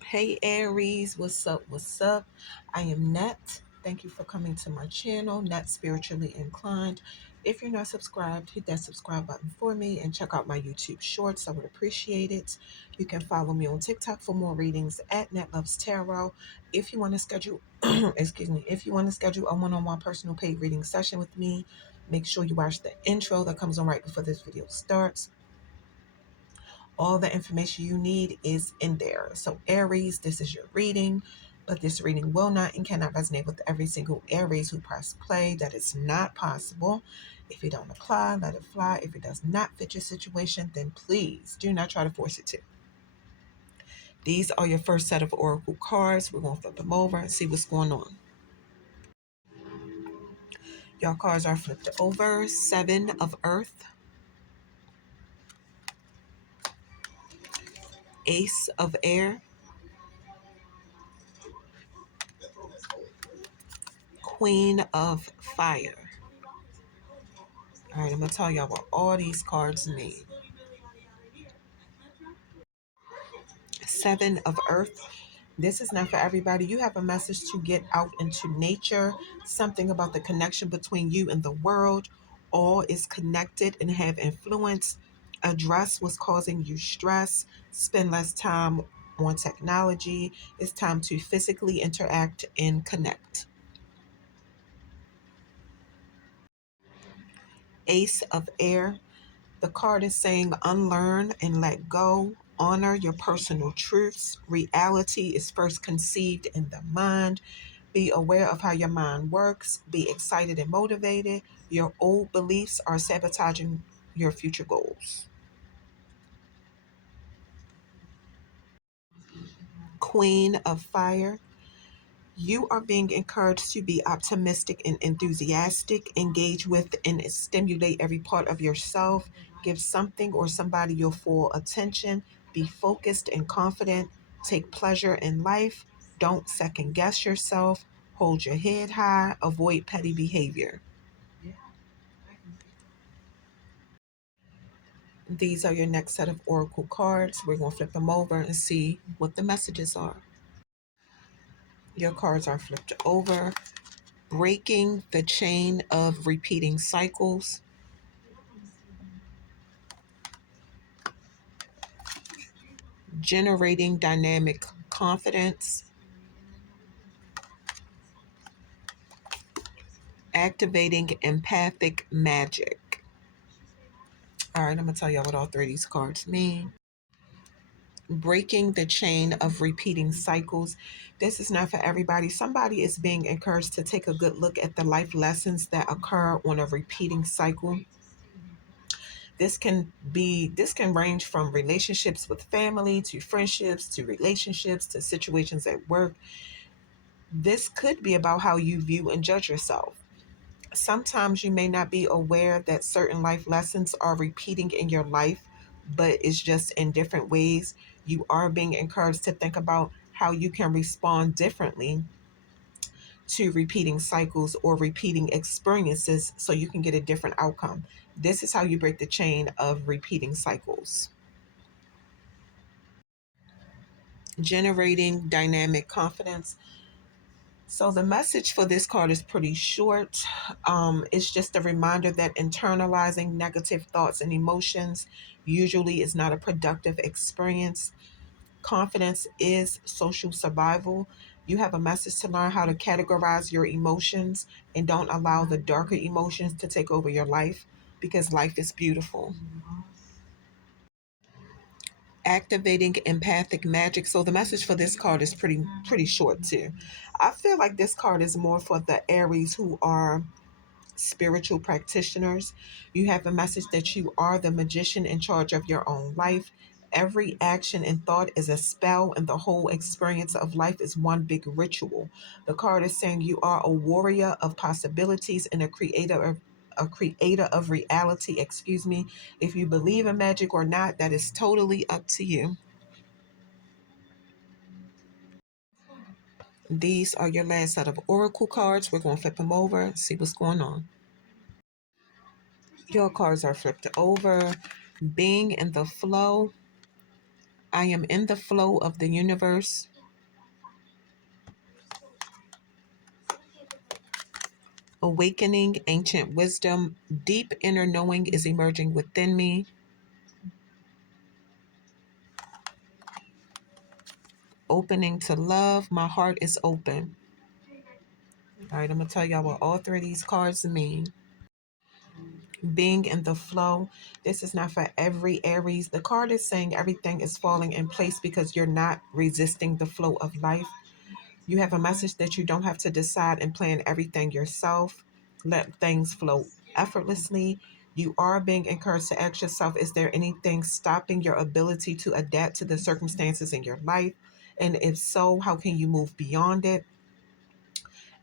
Hey Aries, what's up? What's up? I am Net. Thank you for coming to my channel, Net Spiritually Inclined. If you're not subscribed, hit that subscribe button for me and check out my YouTube shorts. I would appreciate it. You can follow me on TikTok for more readings at Net Loves Tarot. If you want to schedule, excuse me, if you want to schedule a one-on-one personal paid reading session with me, make sure you watch the intro that comes on right before this video starts. All the information you need is in there. So Aries, this is your reading, but this reading will not and cannot resonate with every single Aries who press play. That is not possible. If it don't apply, let it fly. If it does not fit your situation, then please do not try to force it to. These are your first set of oracle cards. We're going to flip them over and see what's going on. Your cards are flipped over. 7 of Earth, Ace of Air, Queen of Fire. All right, I'm going to tell y'all what all these cards mean. 7 of Earth. This is not for everybody. You have a message to get out into nature, something about the connection between you and the world. All is connected and have influence. Address what's causing you stress. Spend less time on technology. It's time to physically interact and connect. Ace of Air. The card is saying unlearn and let go. Honor your personal truths. Reality is first conceived in the mind. Be aware of how your mind works. Be excited and motivated. Your old beliefs are sabotaging your future goals. Queen of Fire. You are being encouraged to be optimistic and enthusiastic. Engage with and stimulate every part of yourself. Give something or somebody your full attention. Be focused and confident. Take pleasure in life. Don't second guess yourself. Hold your head high. Avoid petty behavior. These are your next set of oracle cards. We're going to flip them over and see what the messages are. Your cards are flipped over. Breaking the chain of repeating cycles. Generating dynamic confidence. Activating empathic magic. All right, I'm going to tell y'all what all 3 of these cards mean. Breaking the chain of repeating cycles. This is not for everybody. Somebody is being encouraged to take a good look at the life lessons that occur on a repeating cycle. This can range from relationships with family to friendships to relationships to situations at work. This could be about how you view and judge yourself. Sometimes you may not be aware that certain life lessons are repeating in your life, but it's just in different ways. You are being encouraged to think about how you can respond differently to repeating cycles or repeating experiences so you can get a different outcome. This is how you break the chain of repeating cycles. Generating dynamic confidence. So the message for this card is pretty short. It's just a reminder that internalizing negative thoughts and emotions, usually is not a productive experience. Confidence is social survival. You have a message to learn how to categorize your emotions and don't allow the darker emotions to take over your life because life is beautiful. Activating empathic magic. So the message for this card is pretty short too. I feel like this card is more for the Aries who are spiritual practitioners. You have a message that you are the magician in charge of your own life. Every action and thought is a spell, and the whole experience of life is one big ritual. The card is saying you are a warrior of possibilities and a creator of reality, excuse me. If you believe in magic or not, that is totally up to you. These are your last set of oracle cards. We're going to flip them over and see what's going on. Your cards are flipped over. Being in the flow. I am in the flow of the universe. Awakening ancient wisdom. Deep inner knowing is emerging within me. Opening to love. My heart is open. All right, I'm going to tell y'all what all three of these cards mean. Being in the flow. This is not for every Aries. The card is saying everything is falling in place because you're not resisting the flow of life. You have a message that you don't have to decide and plan everything yourself. Let things flow effortlessly. You are being encouraged to ask yourself, is there anything stopping your ability to adapt to the circumstances in your life? And if so, how can you move beyond it?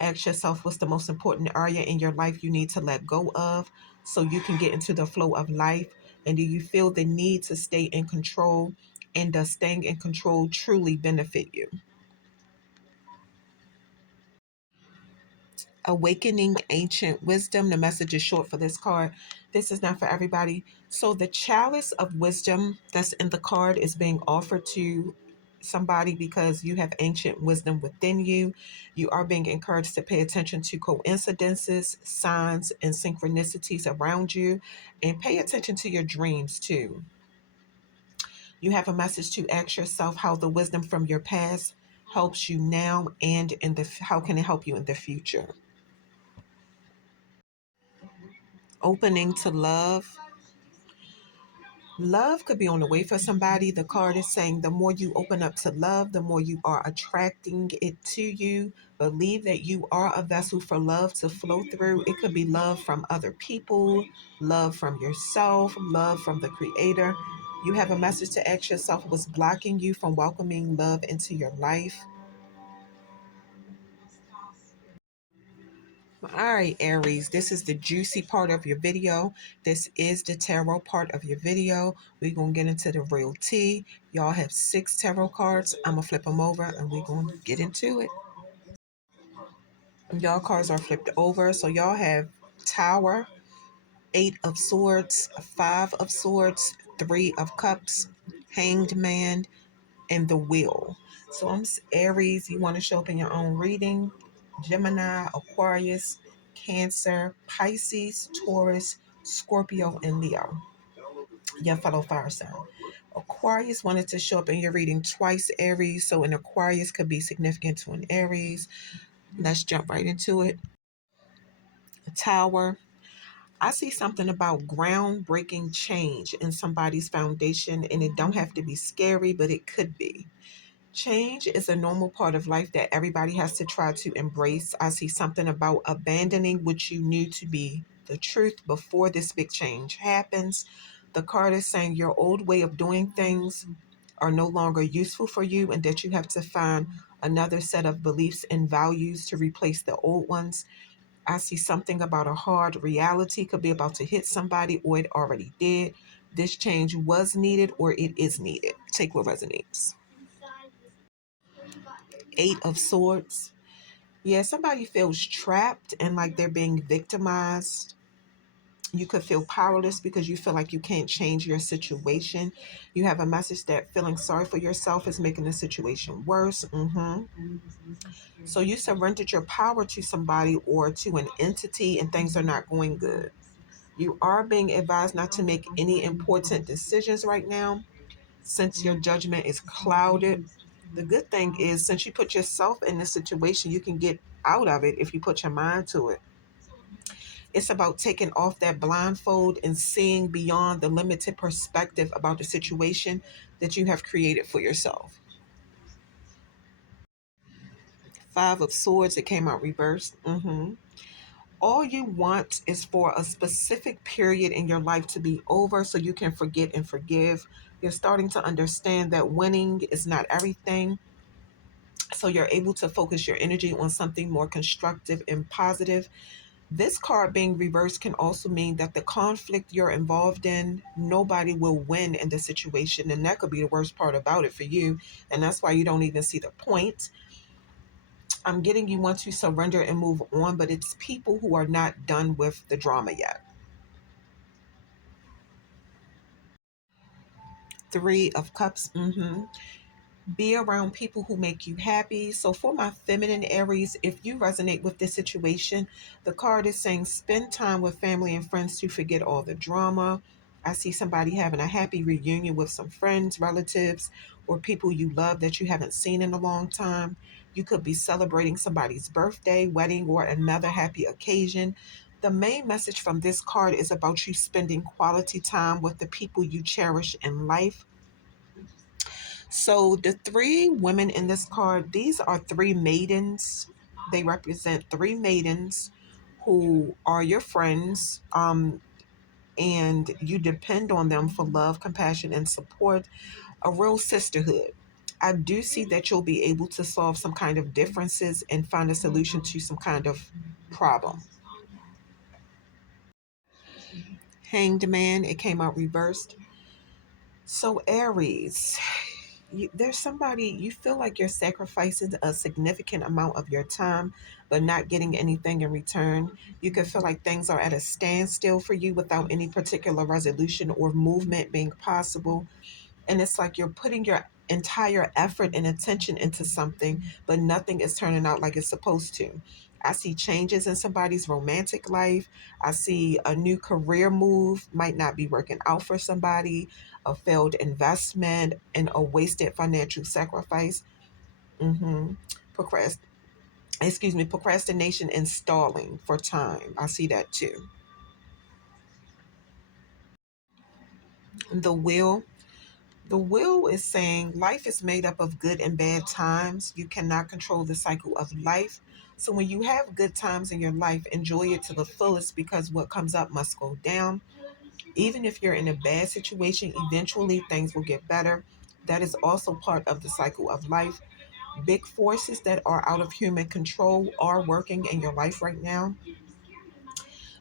Ask yourself, what's the most important area in your life you need to let go of so you can get into the flow of life? And do you feel the need to stay in control? And does staying in control truly benefit you? Awakening ancient wisdom. The message is short for this card. This is not for everybody. So the chalice of wisdom that's in the card is being offered to somebody because you have ancient wisdom within you. You are being encouraged to pay attention to coincidences, signs, and synchronicities around you, and pay attention to your dreams too. You have a message to ask yourself how the wisdom from your past helps you now and in the how can it help you in the future. Opening to love. Love could be on the way for somebody. The card is saying the more you open up to love, the more you are attracting it to you. Believe that you are a vessel for love to flow through. It could be love from other people, love from yourself, love from the creator. You have a message to ask yourself what's blocking you from welcoming love into your life. All right, Aries, this is the juicy part of your video. This is the tarot part of your video. We're going to get into the real tea. Y'all have 6 tarot cards. I'm going to flip them over and we're going to get into it. Y'all cards are flipped over. So y'all have Tower, 8 of Swords, 5 of Swords, 3 of Cups, Hanged Man, and the Wheel. So I'm Aries, you want to show up in your own reading. Gemini, Aquarius, Cancer, Pisces, Taurus, Scorpio, and Leo. Your fellow fire sign. Aquarius wanted to show up in your reading twice, Aries. So an Aquarius could be significant to an Aries. Let's jump right into it. Tower. I see something about groundbreaking change in somebody's foundation, and it don't have to be scary, but it could be. Change is a normal part of life that everybody has to try to embrace. I see something about abandoning what you knew to be the truth before this big change happens. The card is saying your old way of doing things are no longer useful for you and that you have to find another set of beliefs and values to replace the old ones. I see something about a hard reality could be about to hit somebody or it already did. This change was needed or it is needed. Take what resonates. 8 of Swords. Yeah, somebody feels trapped and like they're being victimized. You could feel powerless because you feel like you can't change your situation. You have a message that feeling sorry for yourself is making the situation worse. So you surrendered your power to somebody or to an entity and things are not going good. You are being advised not to make any important decisions right now since your judgment is clouded. The good thing is, since you put yourself in this situation, you can get out of it if you put your mind to it. It's about taking off that blindfold and seeing beyond the limited perspective about the situation that you have created for yourself. Five of Swords, it came out reversed. All you want is for a specific period in your life to be over so you can forget and forgive. You're starting to understand that winning is not everything. So you're able to focus your energy on something more constructive and positive. This card being reversed can also mean that the conflict you're involved in, nobody will win in the situation. And that could be the worst part about it for you. And that's why you don't even see the point. I'm getting you want to surrender and move on, but it's people who are not done with the drama yet. Three of Cups. Be around people who make you happy. So, for my feminine Aries, if you resonate with this situation, the card is saying spend time with family and friends to forget all the drama. I see somebody having a happy reunion with some friends, relatives, or people you love that you haven't seen in a long time. You could be celebrating somebody's birthday, wedding, or another happy occasion. The main message from this card is about you spending quality time with the people you cherish in life. So the three women in this card, these are three maidens. They represent three maidens who are your friends, and you depend on them for love, compassion, and support, a real sisterhood. I do see that you'll be able to solve some kind of differences and find a solution to some kind of problem. Hanged Man, it came out reversed. So Aries, there's somebody you feel like you're sacrificing a significant amount of your time but not getting anything in return. You can feel like things are at a standstill for you without any particular resolution or movement being possible. And it's like you're putting your entire effort and attention into something, but nothing is turning out like it's supposed to. I see changes in somebody's romantic life. I see a new career move might not be working out for somebody, a failed investment, and a wasted financial sacrifice. Mm-hmm. Procrast- procrastination and stalling for time. I see that too. The will. The will is saying life is made up of good and bad times. You cannot control the cycle of life. So when you have good times in your life, enjoy it to the fullest because what comes up must go down. Even if you're in a bad situation, eventually things will get better. That is also part of the cycle of life. Big forces that are out of human control are working in your life right now.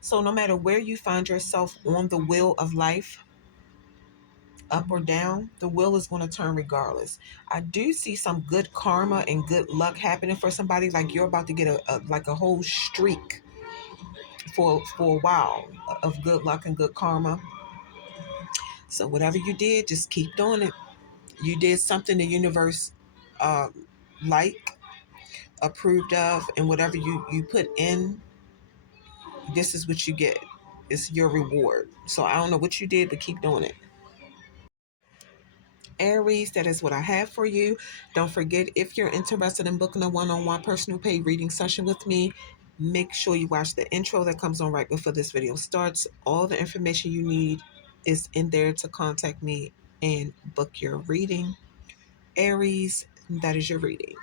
So no matter where you find yourself on the wheel of life, up or down, the wheel is going to turn regardless. I do see some good karma and good luck happening for somebody. Like you're about to get a whole streak for a while of good luck and good karma. So whatever you did, just keep doing it. You did something the universe uh, like approved of, and whatever you put in, this is what you get. It's your reward. So I don't know what you did, but keep doing it. Aries, that is what I have for you. Don't forget, if you're interested in booking a one-on-one personal paid reading session with me, make sure you watch the intro that comes on right before this video starts. All the information you need is in there to contact me and book your reading. Aries, that is your reading.